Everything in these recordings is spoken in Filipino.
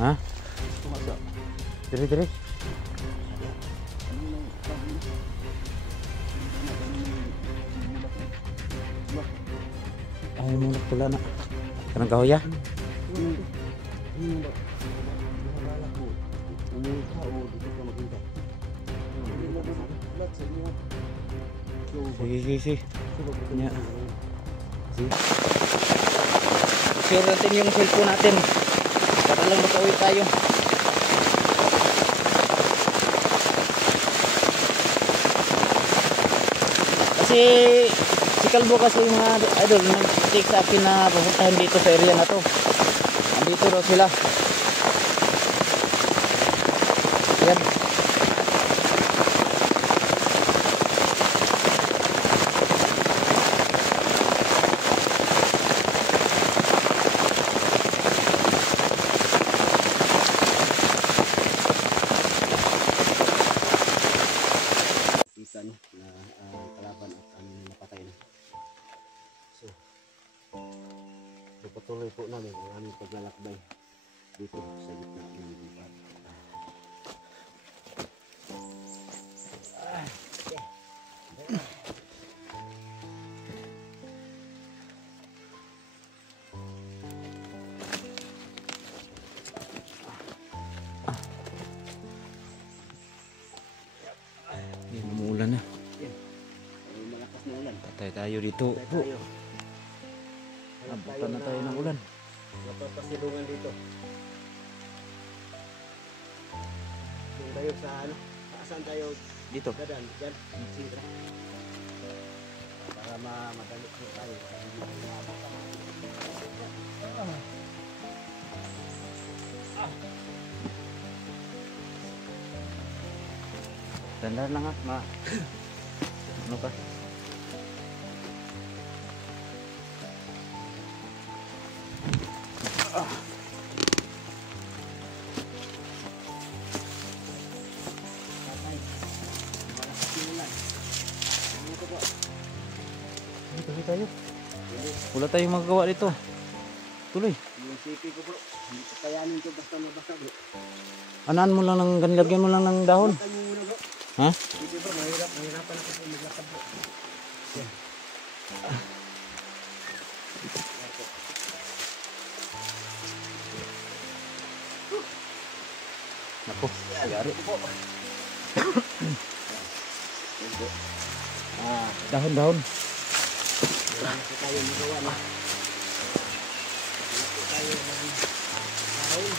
Ha? Diri diri. Ay mo pula na. Kanang kahoy ya? Sige. Nya. Sige. Share natin yung cellphone natin. Para lang makauwi tayo. Kasi si Kalbo kasi mga idol nag-take sa akin na pupuntahan dito sa area na to. Andito daw sila. Yan. Kalaban at napatay na. So patuloy po namin ang aming paglalakbay dito sa gitna ng lupa. Umuulan na. Malakas na ulan. Patay tayo dito. Abutan na tayo ng ulan. Napapasilungan dito. Yung tayo sa ano? Saan tayo Dito. dadaan? Diyan? Sintra. Para madali po tayo. Tandaan lang ha. Ano ka? Tuloy tayo. Wala tayong magagawa dito. Tuloy. Yung sipi ko bro. Hindi ko kayanin ito basta mabasa bro. Anaan mo lang ng ganilagyan mo lang ng dahon. Tayo muna bro. Ha? Sige bro, mahirapan ako po maglakad bro. Yeah. Ako. Yari. Dahon. Wala na tayo magawa na. Wala tayo ng dahon.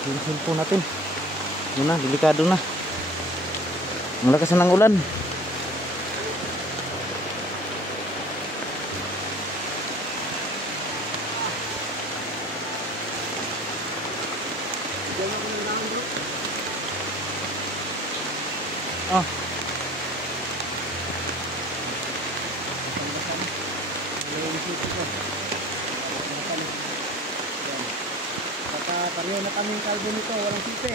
Yung cellphone natin. Yun na, delikado na. Ang lakas na ng ulan. Diyan ako ng dahon bro. Ah. Pareho na kaming kalbo nito, walang sipe.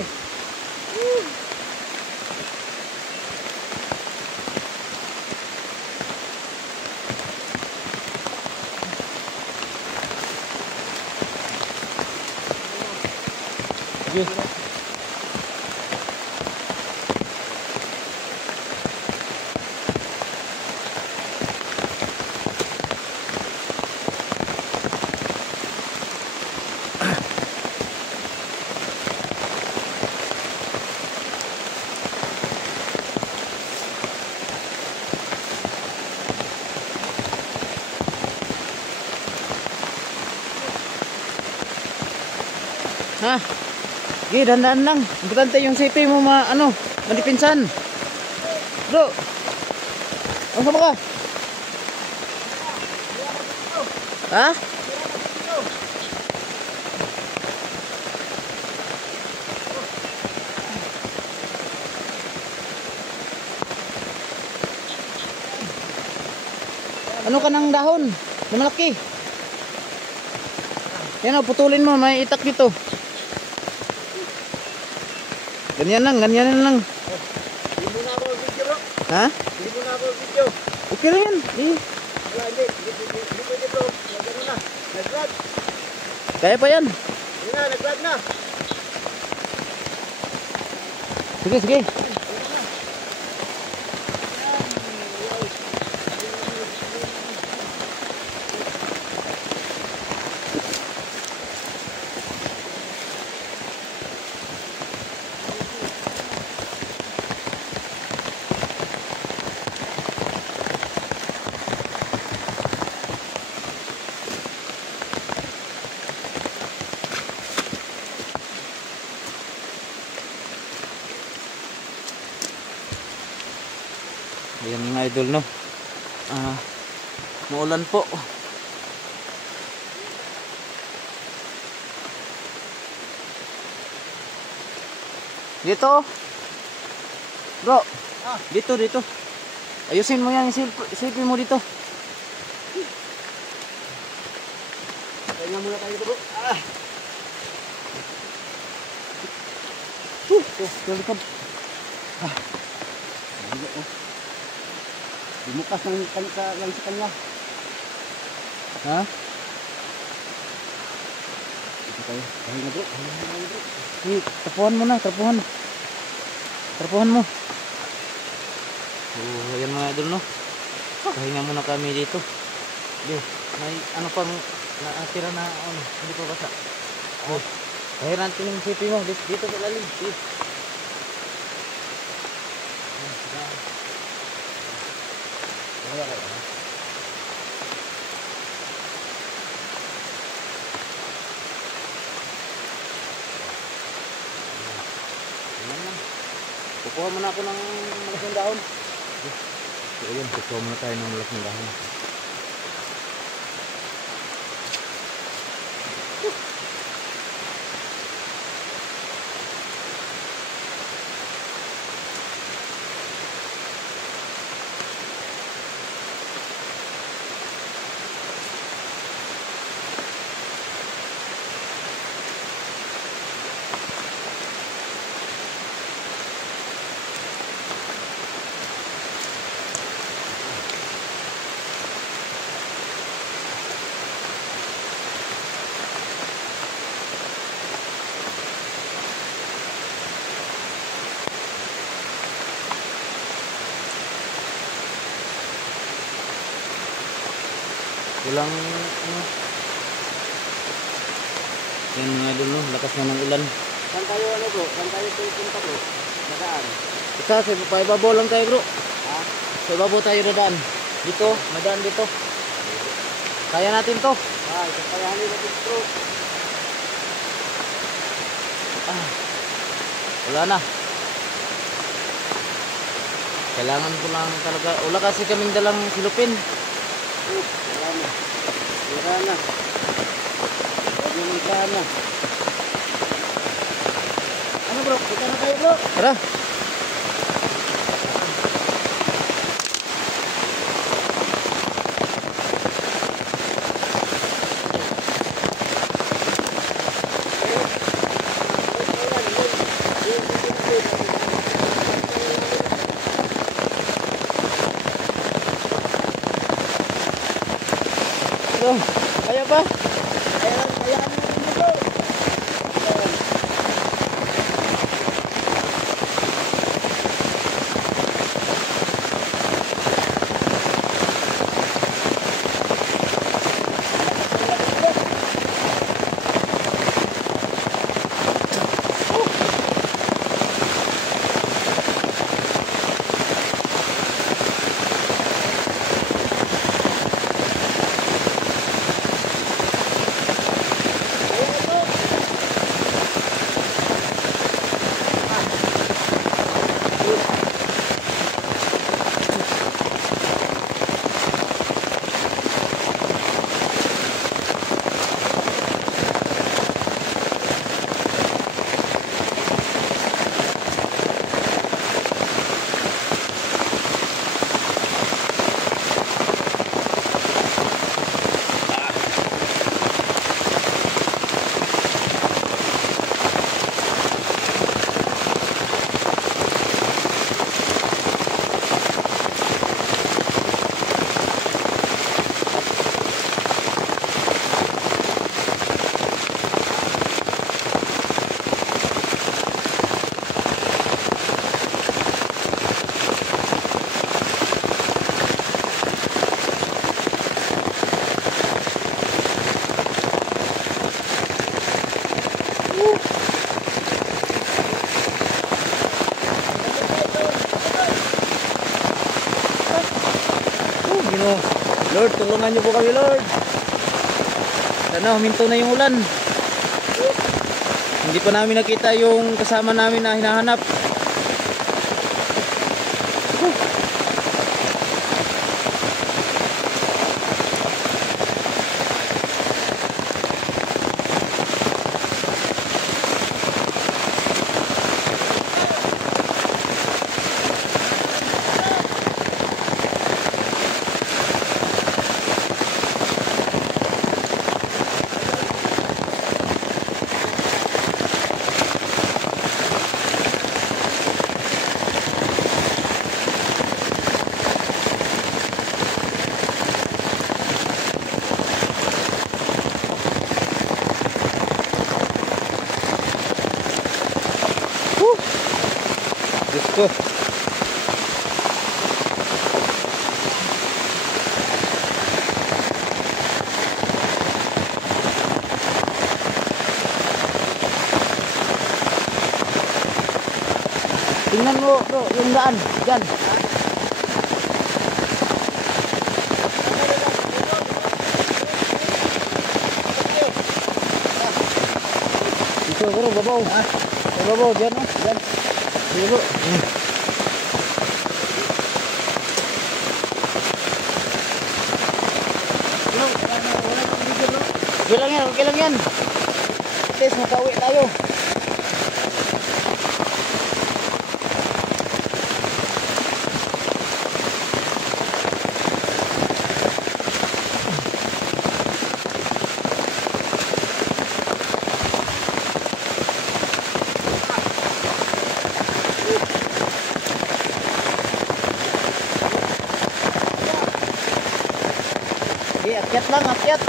Yes. Ha? Sige, dandan lang. Importante yung CP mo malipinsan. Bro. Ano ka? Ha? Ano ka ng dahon? Na malaki. Yan o, putulin mo, may itak dito. Ganyan lang. Hindi mo na ako video bro. Ha? Hindi mo na ako video. Okay lang yan. Wala, hindi pwede bro. Nagano na. Nag-vlog. Kaya pa yan. Hindi na, nag-vlog na. Sige. Ayan mga idol, no. Maulan po. Dito. Bro. Dito. Ayusin mo yan, isipin mo dito. Kaya muna tayo bro. Delikad. Bumukas lang sa kanya. Ha? Ito tayo. Pahinga bro. Tapuhan mo na, tapuhan. Tapuhan mo. Ayan mga idol, no. Pahinga muna kami dito. May ano pang natira na ano, hindi pa basa. Kaya natin yung sipi mo dito sa lalim. Kukuha muna ako ng malaking dahon. So yun, kukuha muna tayo ng malaking dahon. Walang ano. Yan mga idol, no? Lakas na ng ulan. Saan tayo ano bro? Saan tayo pupunta bro? Nadaan. Isa, sa ibabaw lang tayo bro. Ha? Sa ibabaw tayo dadaan. Dito, madaan dito. Kaya natin to. Kakayanin natin bro. Wala na. Kailangan ko lang talaga. Wala kasi kaming dalang silupin. Wala na. Wala na. Huwag naman sana. Ano bro? Kita na tayo bro. Tara. Kaya ba? Kaya natin bro. Lord, tulungan niyo po kami, Lord. Sana huminto na yung ulan. Hindi pa namin nakita yung kasama namin na hinahanap. Diyos ko. Tingnan mo bro, yung daan. Diyan. Dito bro, babaw. Babaw, diyan o. Diyan. Dito bro. Okay lang yan, okay lang yan. At least makauwi tayo. Okay, akyat lang, akyat.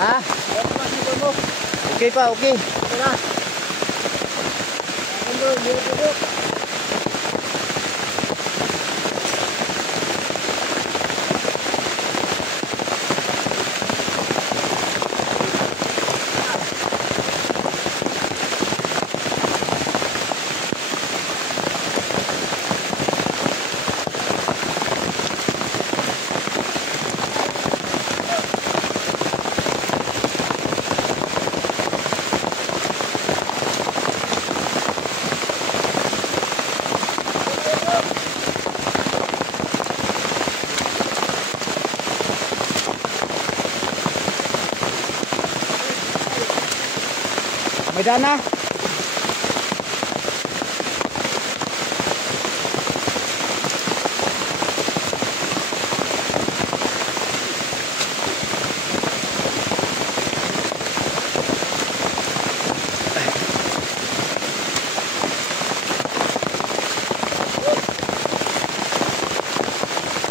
Ha? Okay pa, okay. May dana.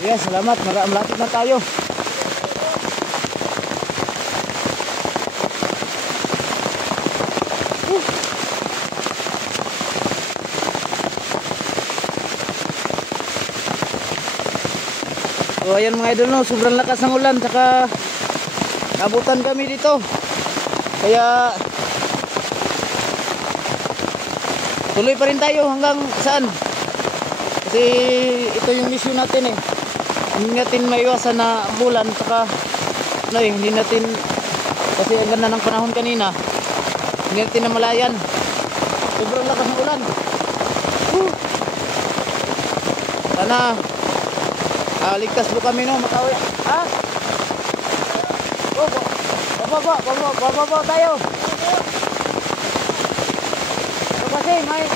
Yes, salamat. Malapit na tayo. So ayan mga idol, no, sobrang lakas ng ulan, saka nabutan kami dito. Kaya tuloy pa rin tayo hanggang saan. Kasi ito yung mission natin eh. Hindi natin maiwasan na bulan, saka ano eh, hindi natin, kasi ang ganda ng panahon kanina, hindi natin namalayan. Sobrang lakas ng ulan. Woo! Sana ligtas po kami no, makawi. Ha? Oh, bababa tayo. So kasi may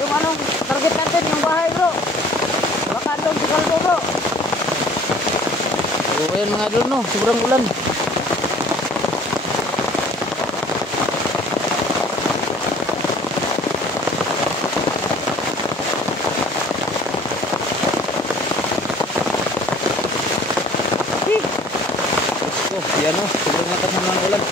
yung anong target natin yung bahay bro. Baka doon si Kalbo bro. So ayan mga idol no, sobrang ulan. Yan o, sobrang lakas naman ng ulan.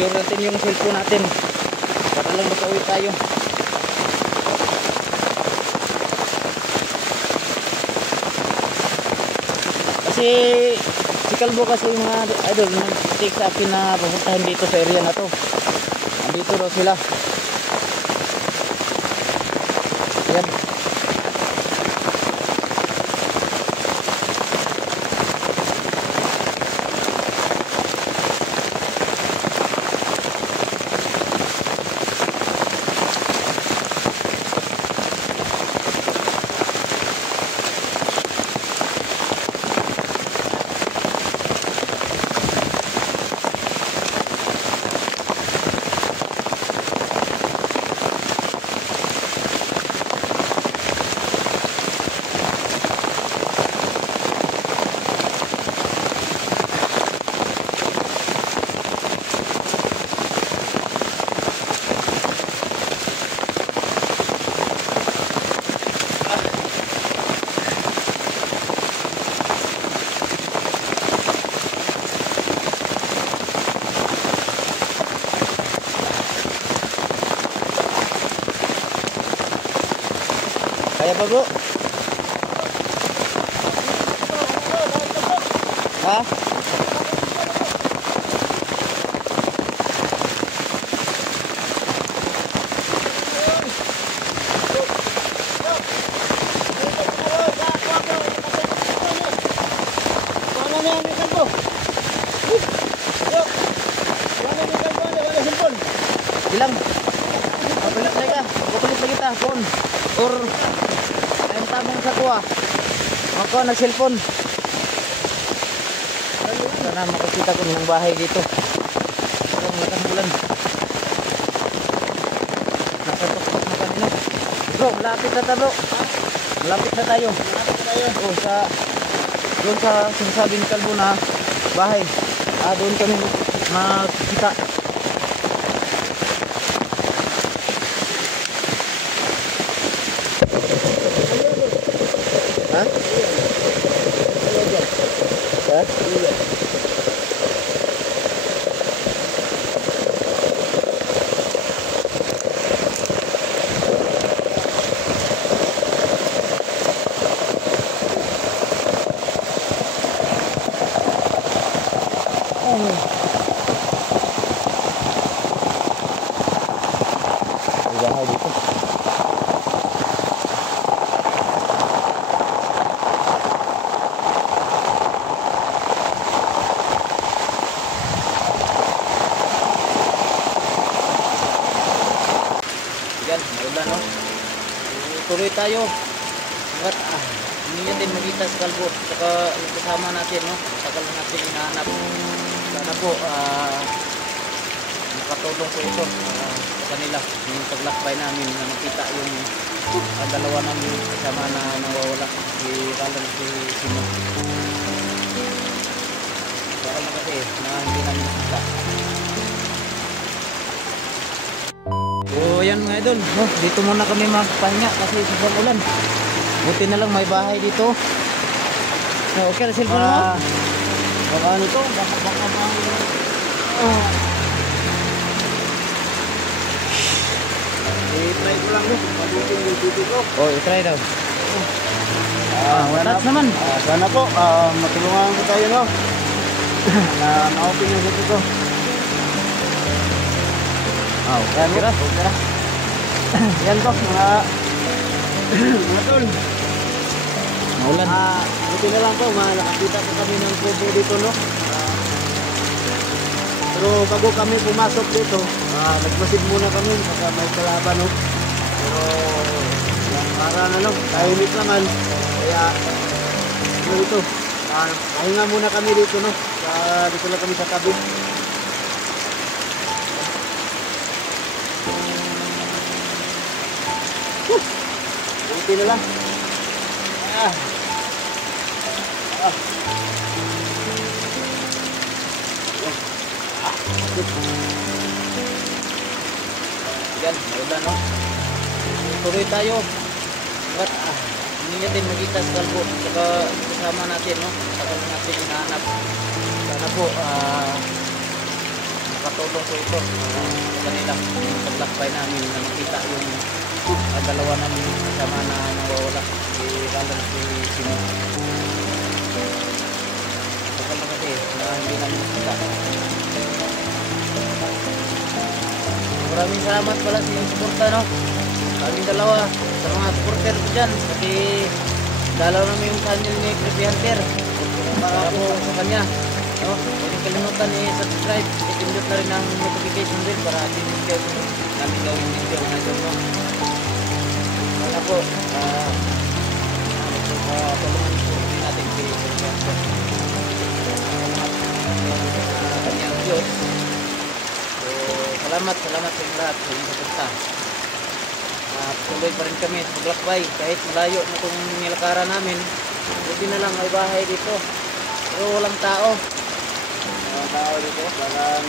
Sure natin yung cellphone natin para lang makauwi tayo. Kasi si Kalbo kasi yung mga idol nag-take sa akin na pupuntahan dito sa area na to. Andito daw sila. Yan. Kaya pa bro? Ha? Bilang. Papalit lagi ka. Papalit lagi ta. Phone. Or ayun tamang sa kuha. Ako nag-cellphone. Sana makikita ko ng bahay dito. Parang lakas bulan. Nakatok-tok na kanina. Bro, malapit na tayo bro. Malapit na tayo. Oh, doon sa sinasabi ni Kalbo na bahay. Doon kami makikita. Ha? Ha? Bahay dito. Yan, maulan no. Tuloy tayo. Hanggat hindi natin makita sa Kalbo. Saka yung kasama natin no. Tagal na natin hinahanap. Sana po nakatulong po ito sa kanila. Yung paglakbay namin na makita yung dalawa namin kasama na nawawala. Si Kalan, si Simon. Saka na kasi na hindi namin nakita. So yan mga idol, dito muna kami magpahinga kasi sobrang ulan. Buti na lang may bahay dito. So, okay na cellphone mo? Baka ano to? Baka I-try ko lang no, pabutin yung tubig ko. Oh, i-try daw. Touch naman. Sana po, matulungan ko tayo no. Na na-open yung tubig ko. Tira. Yan po, mga tol. Maulan. Buti na lang po, nakakita po kami ng kubo dito no. Pero bago kami pumasok dito, nagmasid muna kami kasi may kalaban no. Pero para ano, tahimik naman. Kaya dito, pahinga muna kami dito no. Dito lang kami sa tabi. Buti na lang. Yan, maulan no. Tuloy tayo. At hindi natin magkita sa kalbo. Saka kasama natin no. Saka natin hinahanap. Sana po makatulong po ito sa kanila. Yung paglakbay namin na makita yung dalawa namin kasama na nawawala. Si Ralan si Sino. Saka lang kasi na hindi namin makita. Maraming salamat pala sa inyong suporta no. Kaming dalawa sa mga supporter ko dyan. Kasi dalaw namin yung channel ni Creepy Hunter. Para po sa kanya. No? Huwag kalimutan i-subscribe. I-pindot na rin ang notification bell para hindi kayo namin gawin video na ito. No? Sana po tulungan po natin si Creepy Hunter. Kanyang Diyos. Salamat sa inyong lahat sa inyong suporta. Tuloy pa rin kami sa paglakbay kahit malayo na itong nilakaran namin. Buti na lang may bahay dito. Pero walang tao. Walang tao dito. Parang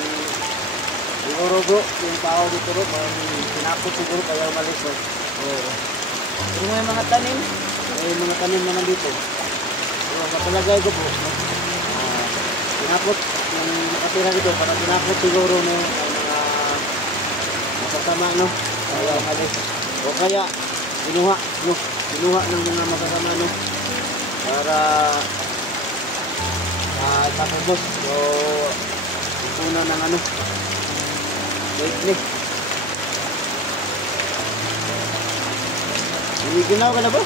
siguro bro, yung tao dito bro, parang pinakot siguro kaya umalis bro. Pero may mga tanim. May mga tanim naman dito. Pero kapalagay ko po, pinakot yung nakatira dito, parang pinakot siguro no, mga masasama no, kaya umalis. O kaya kinuha no, kinuha ng mga masasama no, para itakubos o ipunan ng ano, lately. Giniginaw ka na ba?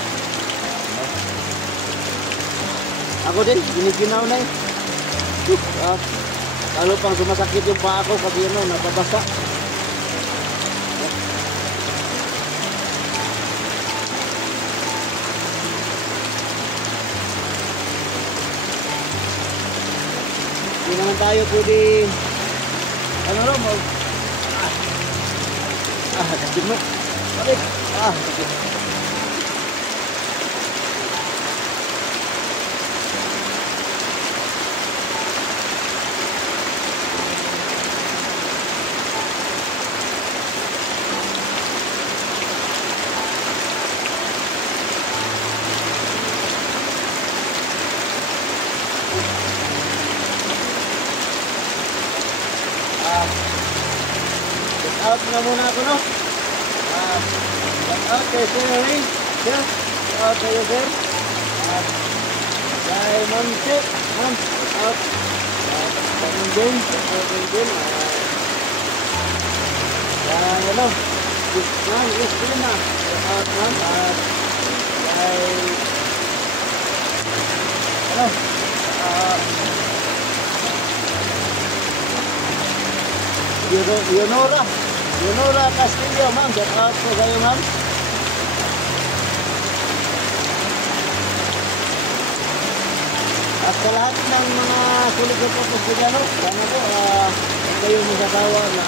Ako din, giniginaw na eh. Lalo pang sumasakit yung paa ko kasi ano, nababasa. Hindi naman tayo pwede ano lang kasi mo balik sige. Check out na muna ako no. Check out kay Sir Ray. Sir, check out kayo sir. Kay Ma'am Check. Ma'am, check out. Ma'am Jane, check out kay Jane. Kay ano, Ma'am Christina, check out ma'am. Kay ano, Leonora Castillo, ma'am. Check out po kayo, ma'am. At sa lahat ng mga sulit ko po sila, no? Sana po, kayo masasawa na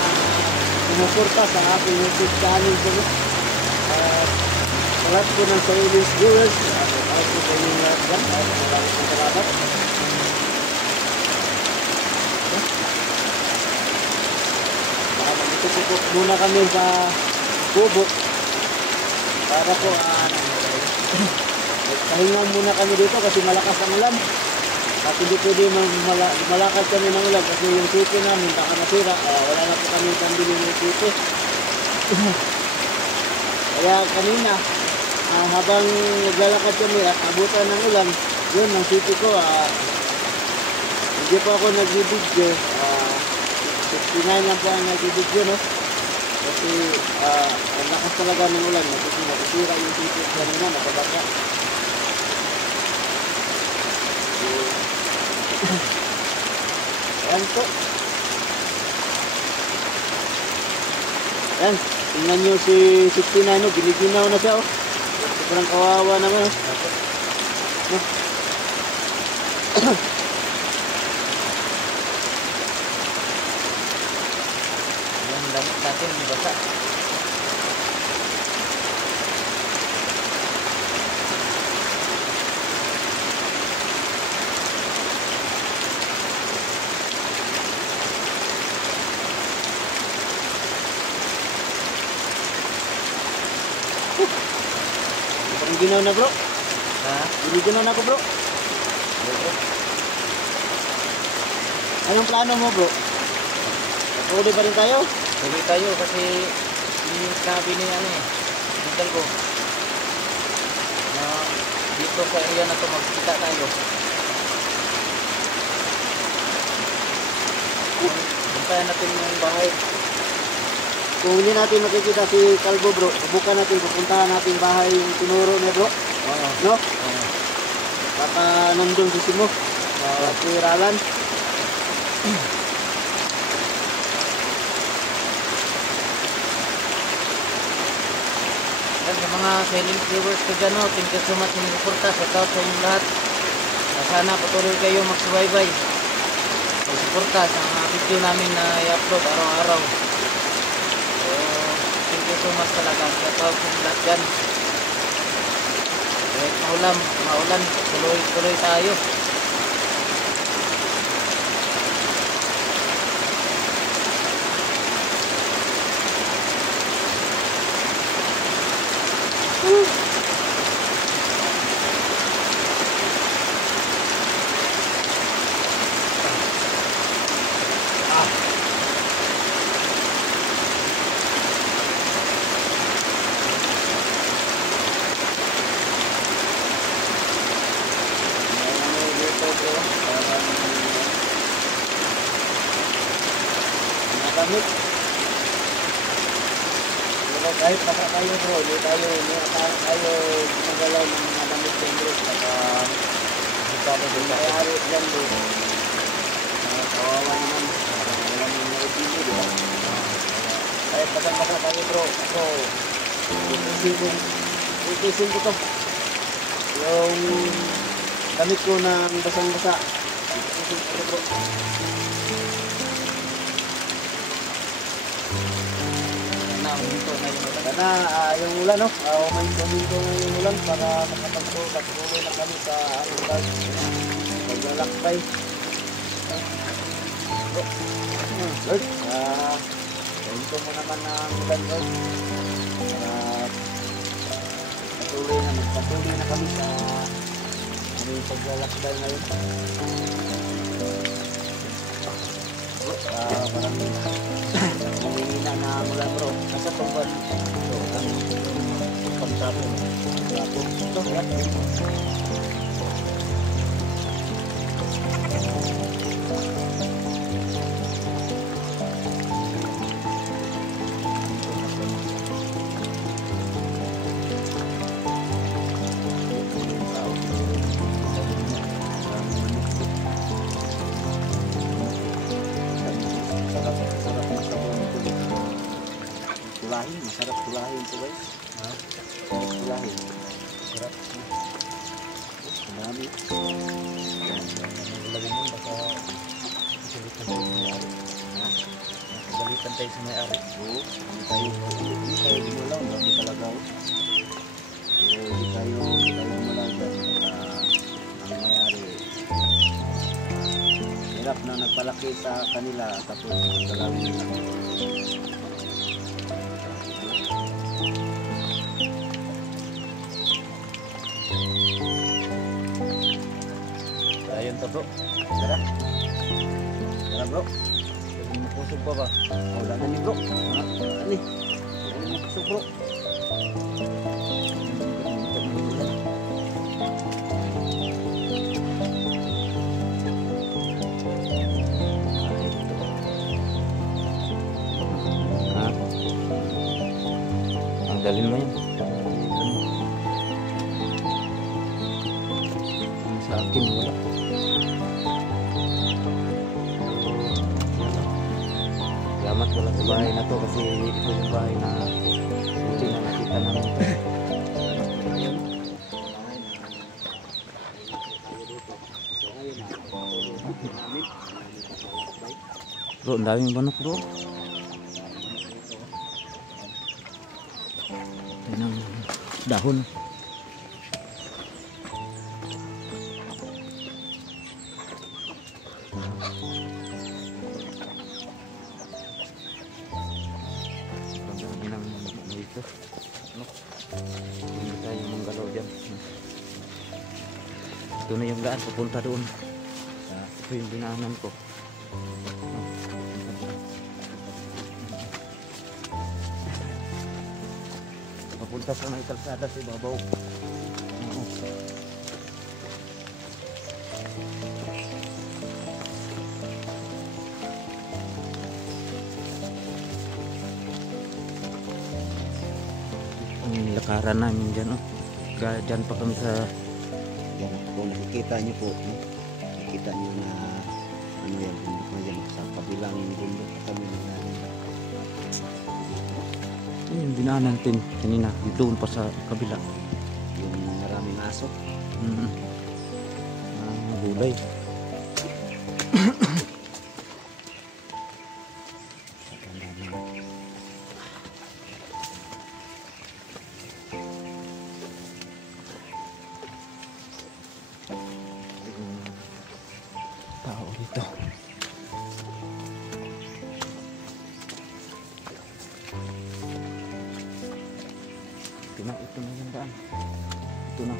sumuporta sa aking YouTube channel po. Sa lahat po ng silence viewers, at po sa inyong lahat yan. Maraming salamat. Tutupok muna kami sa kubo para po pahinga muna kami dito kasi malakas ang ulan at hindi pwede malakad kami ng ulan kasi yung titi namin baka nasira. Wala na po kami pambili ng titi. Kaya kanina, habang naglalakad kami at abutan ng ulan, yun, ang city ko, hindi po ako nagbibidyo. 59 lang po ang nagbibidyo, no? Kasi ang lakas talaga ng ulan, nasisira yung city ko kanina, nakabaka. Ayan po. Ayan, tingnan nyo si 69, no? Giniginaw na siya, oh. Sobrang kawawa naman, oh. No? Yung damit natin, basa. Giniginaw na, bro. Ha? Giniginaw na ako, bro. Anong plano mo, bro? Patuloy pa rin tayo? Tuloy tayo kasi yung sabi ni Idol ko na dito sa area na to magkita tayo. Puntahan natin yung bahay. Kung hindi natin makikita si Kalbo, bro, subukan natin, pupuntahan natin bahay yung tinuro niya, bro. Oo. No? Oo. Baka nandun si Simo. Si Ralan. Yan, sa mga silent viewers ko dyan, thank you so much sa suporta. Shout out sa inyong lahat. Sana patuloy kayo magsubaybay. Magsuporta sa mga video namin na i-upload araw-araw. So, thank you so much talaga. Shout out sa lahat dyan. Kahit maulan, tuloy tayo. Damit. Pero kahit baka tayo, bro, hindi tayo gumagalaw ng mga damit din, bro. Baka mayari dyan, bro. Kawawa naman. Wala nang naibili, di ba? Kahit baka tayo, bro. Ako, ikisin ko to. Yung damit ko na basang-basa. Ikisin ko to, bro. Sana yung ulan, no? Huminto na yung ulan para makapagpatuloy na kami sa ating paglalakbay. Lord, huminto mo naman ang ulan, Lord. Para magpatuloy na kami sa aming paglalakbay ngayon. Parang humihina na mula, bro. Nasa tungkol. So, kami pagtapon. Ito, yan. Masarap tulahin ito, guys. Masarap tulahin. Masarap. Marami. Ilagay mo baka isalitan tayo sa may-ari. Isalitan tayo sa may-ari. Oo. Hindi tayo gumulaw. Dami talaga. Hindi tayo gumulaw. Ang may-ari. Hirap na nagpalaki sa kanila. Tapos talawin nila. Ayun to, bro. Tara. Tara, bro. Mapusog pa ba? Wala na ni, bro. Wala ni. Wala na mapusog, bro. Ha? Ang dalin mo yan. Sa akin wala. Salamat wala sa bahay na to kasi ito yung bahay na hindi na nakita namin to. Bro, ang daming manok bro. Yan ang dahon. Dito. Ano? Hindi tayo manggalaw dyan. Ito na yung daan papunta doon. Ito yung dinaanan ko. Papunta sa may kalsada sa ibabaw. Ang lakaran namin dyan, oh. Dyan pa kami sa... Yan, kung nakikita niyo po, no? Nakikita niyo na ano yan, bundok na yan. Sa kabilang bundok pa kami nangyari. Yun yung dinaanan natin kanina. Doon pa sa kabila. Yung maraming aso. Gulay. Tao dito. Ito na yung daan. Ito na.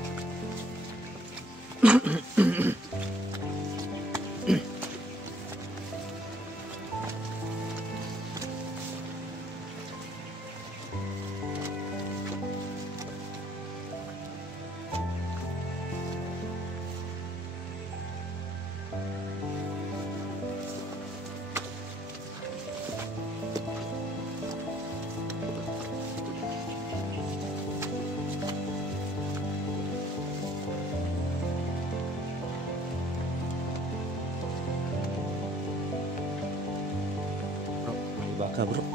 Baka bro.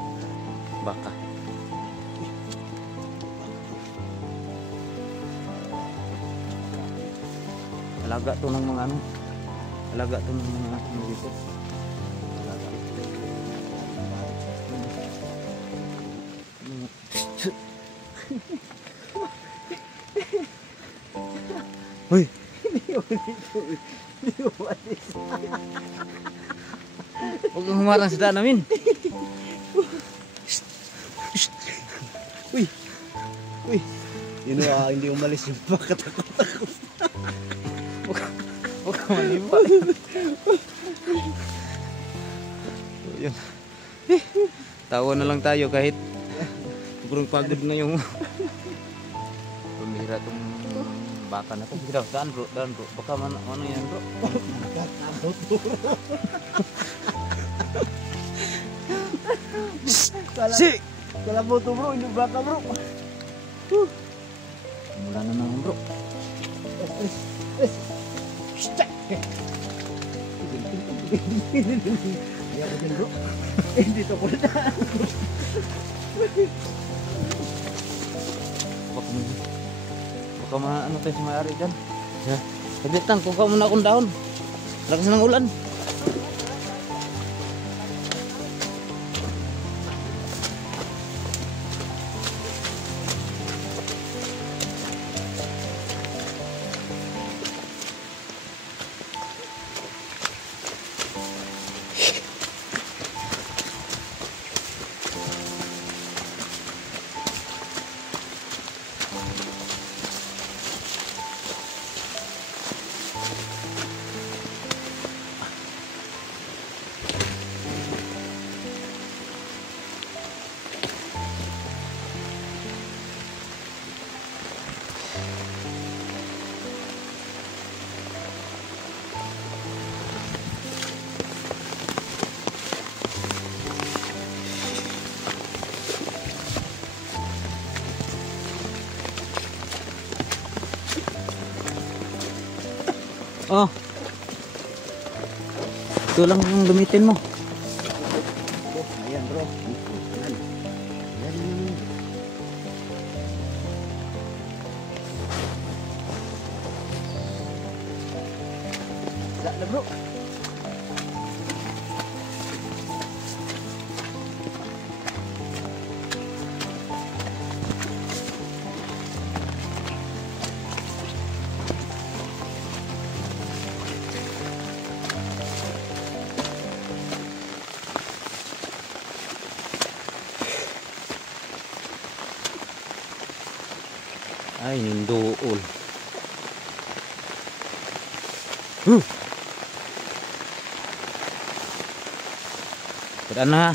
Baka. Alaga to ng mga ano. Alaga to ng mga ano dito. Alaga. Hoy. Huwag kang humarang sa daan namin. Uy! Uy! Yun na, hindi umalis yung pagkatakot-takot. Huwag kang maniba. Yun. Tawa na lang tayo kahit sigurong pagod na yung pumira tong baka na to. Sige daw, daan bro, daan bro. Baka ano yan bro? Si! Kalaboto bro, hindi baka bro. Mula na naman bro. Ayaw ko din bro. Dito ko na. Baka ano tayo si Mari dyan. Sabitan, kuha muna akong dahon. Lakas ng ulan. Ito lang yung gamitin mo. Ayan bro. Ayan. Ayan. Wala na bro. Ay, nindool. Tara na.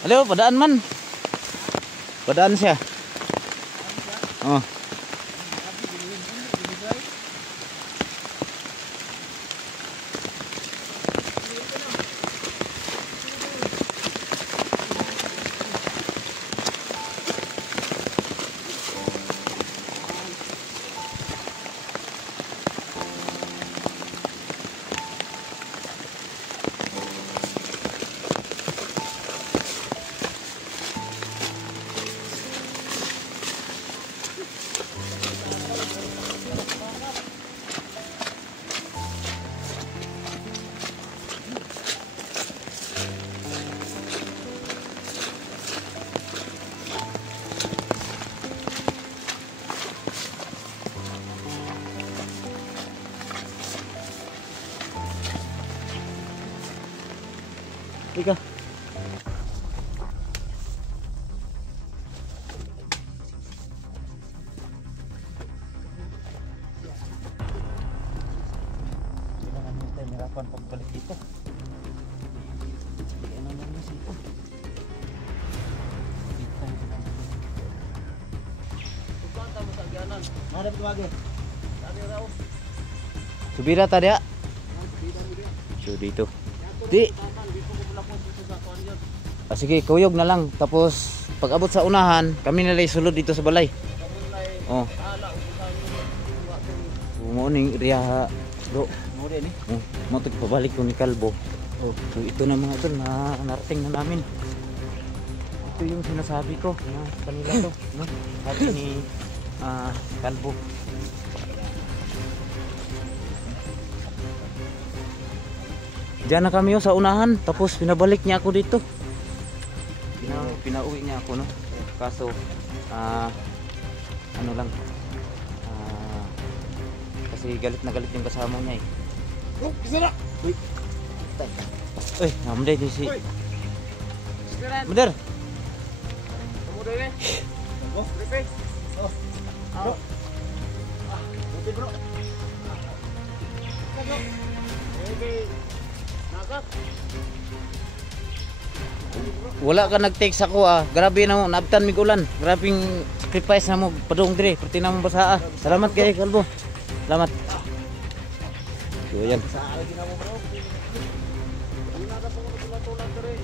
Halo, padaan man. Padaan siya. Oh. Ika. Kailangan mo tayo mirapan pagbalik dito. Kaya naman yung sito. Pagkanta mo sa agyanan. Marap tuwagi. Sabi raw. Subira tadi ya. So dito. Di. Ah, sige, kuyog na lang. Tapos pag abot sa unahan, kami nalay sulod dito sa balay. Oh. Morning riya bro. Mori ni. Oh, mo pabalik ko ni Kalbo. Oh, so ito na mga tol na narating na namin. Ito yung sinasabi ko na kanila to, no? Sabi ni Kalbo. Diyan na kami sa unahan, tapos pinabalik niya ako dito. Pinauwi niya ako, no? Kaso ano lang, kasi galit na galit yung kasama niya eh. Oh, kisara. Uy. Uy, namday din si. Bener. Kamu dulu. Oh, repe. Oh. Bro. Repe bro. Bro. Repe. Nakak. Wala ka nag-text ako ah. Grabe na mo, naabtan mig ulan. Grabing sacrifice na mo padung dire, perti na mo basa. Salamat kay Kalbo. Salamat. So yan. Sa lagi na mo bro. Hindi na po ko tulad dire.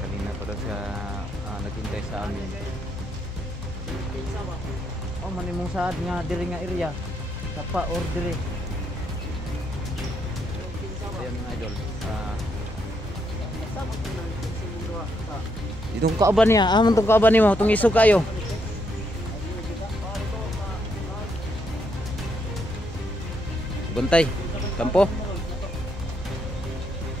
Kanina pa daw siya naghintay sa amin. Oh, manimong saad nga diri nga area. Sapa or dire. Ayan mga idol. Itong kaaban niya. Itong kaaban niya mo. Itong isog kayo. Bantay. Kampo.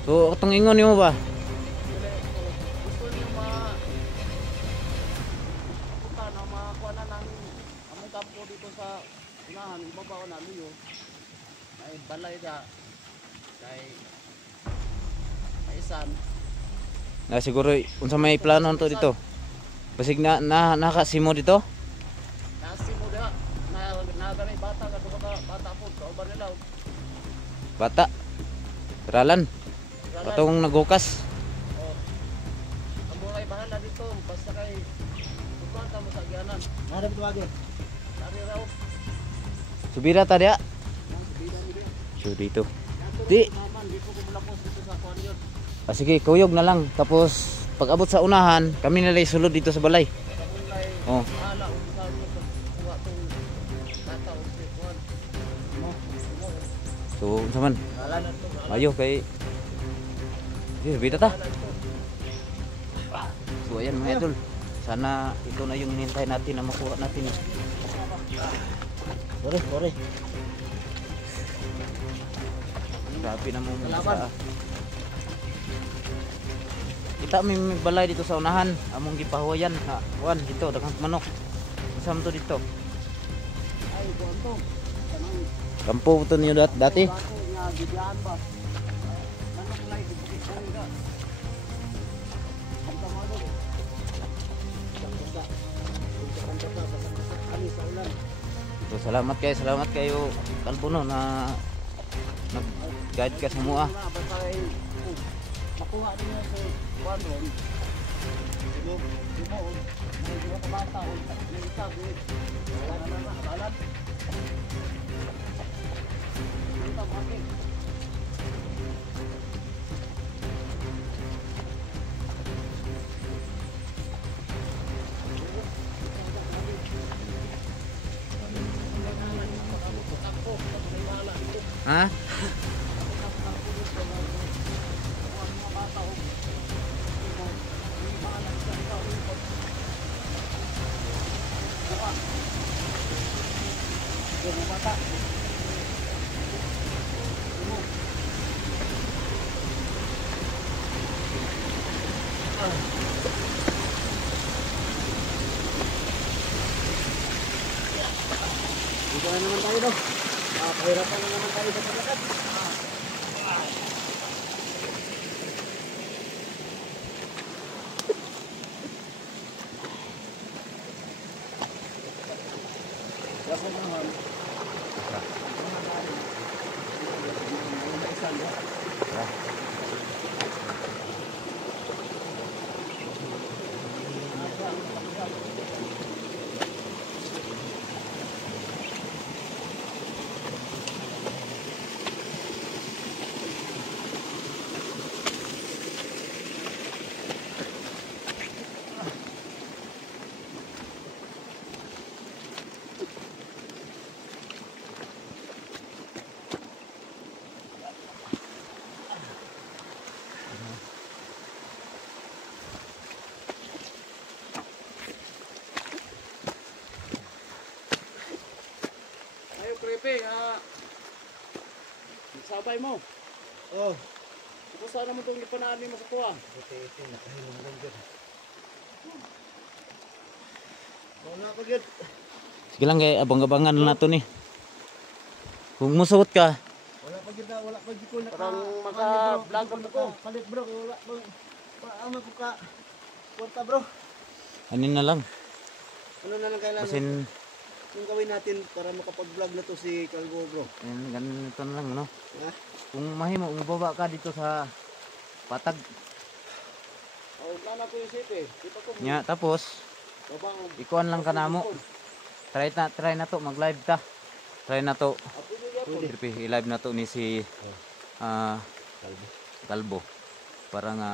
So, itong ingon niyo ba? Gusto niyo punta na makakuha na ng among kampo dito sa unahan. Ibabao na niyo. May balay da. Kay isan. Na siguro unsa may plano to dito. Basig na nakasimo dito. Kasi mo da na gani bata ka bata po kauban nila. Bata. Teralan. Patong naghukas. Oh. Amo ay bahala dito basta kay pupunta mo sa agyanan. Harap tuwagi. Dari raw. Subira tadi ya. Nang subida mi di. So dito. Di. Naman, di ko kumulapos dito sa kuwan yun. Sige, kuyog na lang. Tapos pag abot sa unahan, kami na lang sulod dito sa balay. Kamunlay, Oh. ala, sa mo kuha tong tata o si kuwan. So, unsa man? Ala na to. Ayo kay bida ta. So ayan mga idol. Sana ito na yung hinintay natin na makuha natin. Sorry. Grabe na mo Salamat. Kita may balay dito sa unahan. Among gipahuwayan na kuan dito daghang manok. Isam to dito. Ay, kuwan to. Kanang Kampo to niyo dati. bato nga gidyaan ba? Manok lay gipukitan ka. Ang tamado. Kami sa ulan. So salamat kayo Kalbo no na nag-guide ka sa mua. Makuha din na sa kuwan ron. Sino, may mga kabata o may isabi. Wala na nakabalan. Ito bakit? Ha? Dito na naman tayo daw. Pahirapan na naman tayo sa paglakat. Kasi naman, ayo creepy, sabay mo. Oh. Kung saan naman itong ipanaan mo sa kuha? Ito, nakahilong lang dyan. Wala ko dyan. Sige lang kay abang-abangan na nato ni. Kung musuot ka, Wala pa dyan, wala pa dyan ko. Parang maka-vlog ko. Palit bro, wala pa. Paano ko ka? Kwarta bro. anin na lang. Ano na lang kailangan? Basin Yung gawin natin para makapag-vlog na to si Calvo bro. ganito na lang no. Ha? Kung mahimo umubaba ka dito sa patag Oh, nana ko yung sip eh. Kita ko. nya tapos Babang. ikuan lang ka namo. Try na to mag-live ta. Try na to. Pwede i-live na to ni si Kalbo. Para nga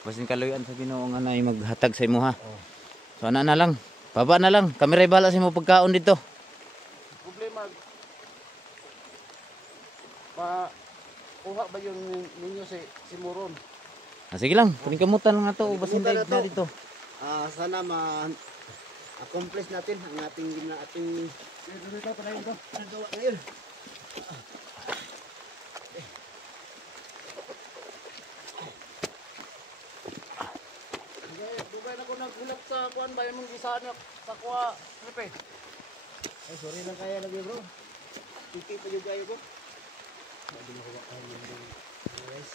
basin kaluyan sa Ginoo nga nay maghatag sa imo ha. So ana na lang. Baba na lang. Kami ray bala sa imo pagkaon dito. Problema. Pa kuha ba yung ninyo si Moron? Sige lang. Paningkamutan lang na to. Basin live na dito. Sana ma-accomplish natin ang ating dito pala ito. Nagawa ngayon. Dugay na ko naghulap sa kuan ba yung gisaan sa kuha. Pepe. Ay sorry lang kaya lagi bro. Tiki pa yung gayo ko. Hindi na ko kayo yung guys.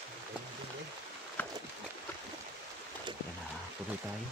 Tuloy tayo.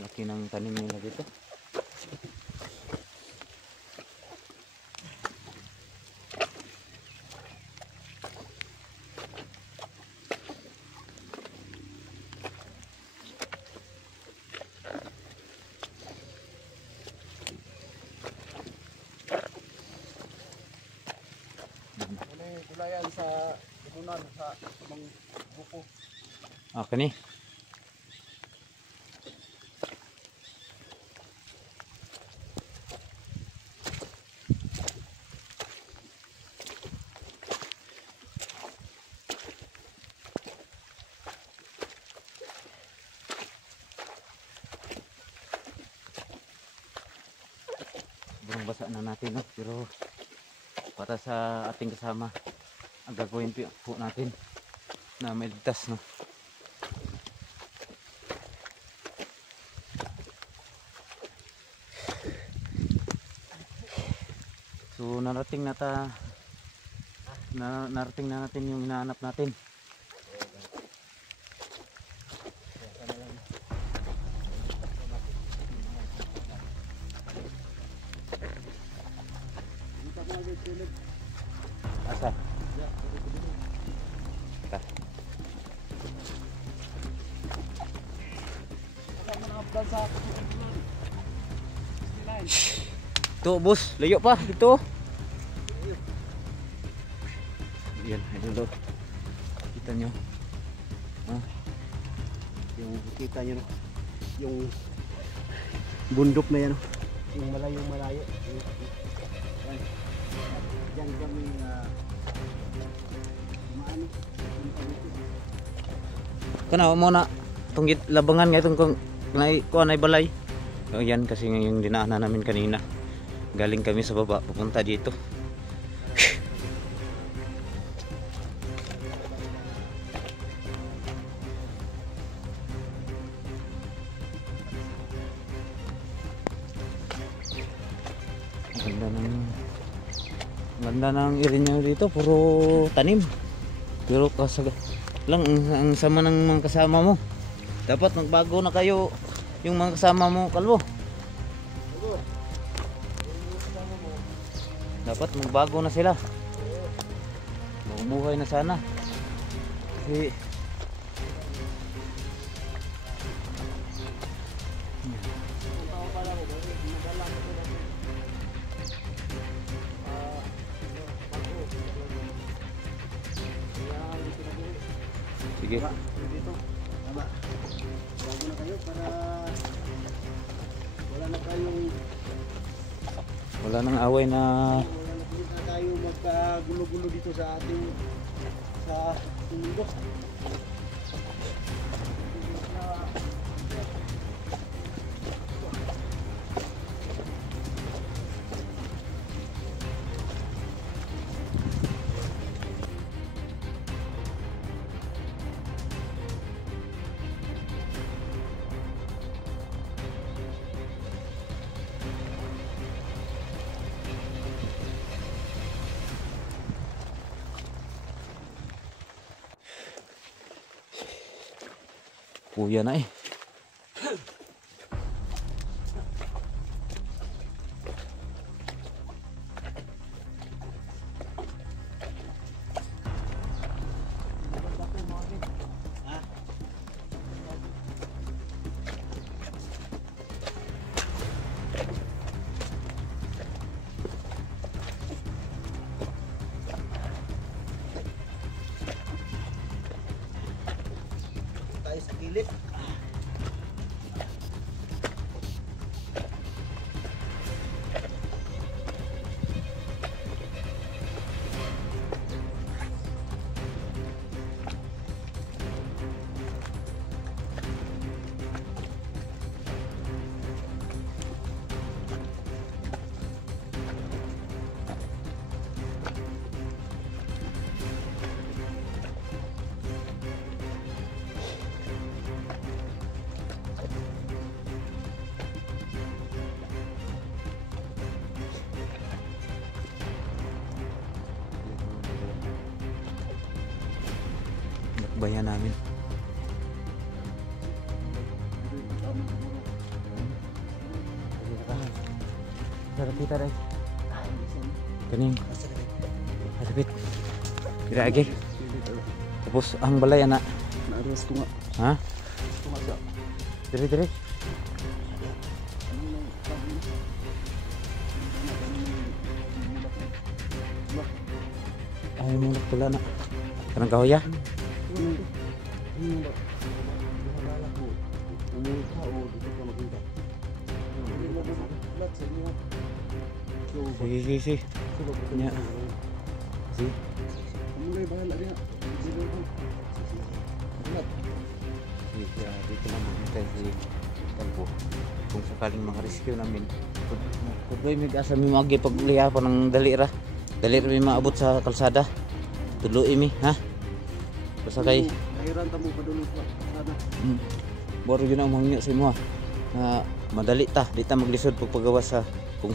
Laki ng tanim nila dito. Gulayan sa tubunan sa mga buko. Okay ni. Sobrang basa na natin, no? Pero para sa ating kasama ang gagawin po natin na may ligtas, no? So narating narating na natin yung hinahanap natin. Asa? Ta. Tuh bos, layo pa dito. Yan, idol. Kita nyo. Yung kita nyo, yung bundok na yan, yung malayo. Diyan kami maano. Kana mo na tunggit labangan nga itong kuan ay balay. O yan kasi yung dinaanan namin kanina. Galing kami sa baba papunta dito. Ganda ng area nyo dito, puro tanim. Pero kasaga lang ang sama ng mga kasama mo. Dapat magbago na kayo yung mga kasama mo, Kalbo. Dapat magbago na sila. Mabuhay na sana. Kasi sige. Dito. Tama. Bago na kayo para wala na kayong Wala nang away na wala na tayo magkagulo-gulo dito sa ating mundo. kuya na eh. Tayo sa kilid. Bayan namin. kita rin. Kaning hadapit. Kira lagi. Tapos ang balay anak. Naaras tunga. Ha? Tunga siya. Dire. Ay mo pula na. Kanang kahoy ya? Sige. Nya. Si. Mulai bahala dia. Dito lang magintay si Kalbo. Kung sakaling mga rescue namin. Pagdoy may asa mi magi pagliha pa ng dalira. Dalira mi maabot sa kalsada. Tuloy mi, ha? Basta kay Kairan ta mo padulong sa sana. boro yun ang mangyo sa imo na madali ta, di ta maglisod pagpagawas sa kung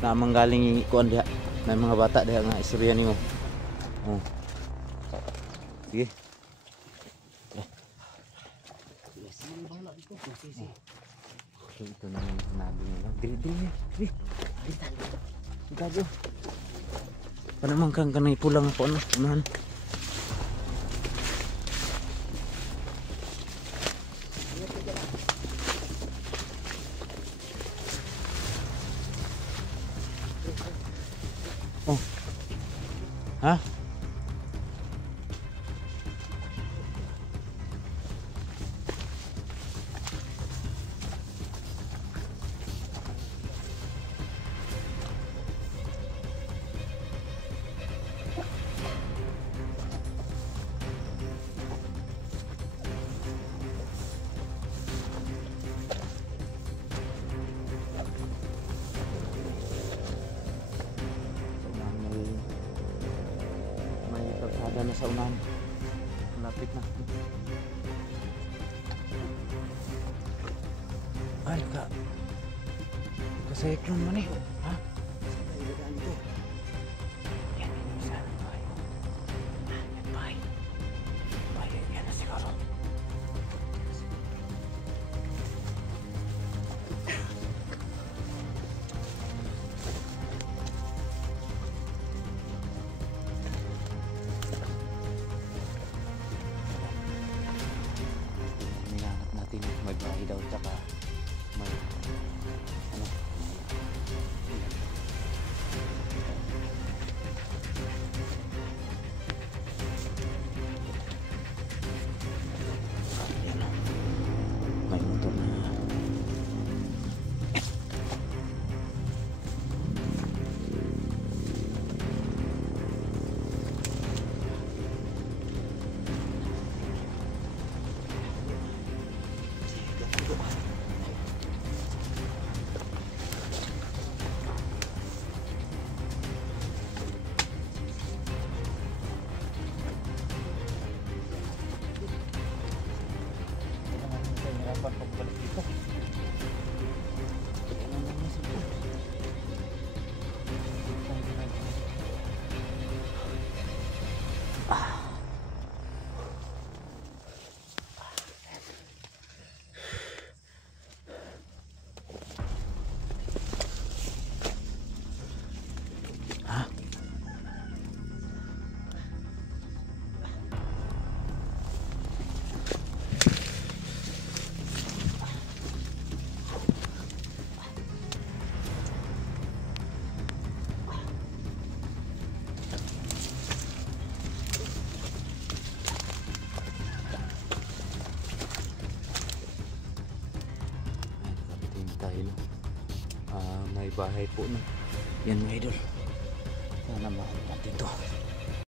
na manggaling kuan diha. May mga bata diha nga istorya nimo. Oh. Sige. So, ito na yung sinabi nila. Dili. Gago. Panamang kang kanay pulang ako ano. Unahan. Oh. Ha? May kalsada na sa unahan. Malapit na. Ay ka. Cyclone man eh. Ha? Yan yung isa. Yan bahay. Yan na siguro. Hinahanap natin may bahay daw tsaka may ano. Yan o. May motor na. Hirapan pagbalik dito. Tayo no. May bahay po no. Yan mga idol. Sana mahal natin to.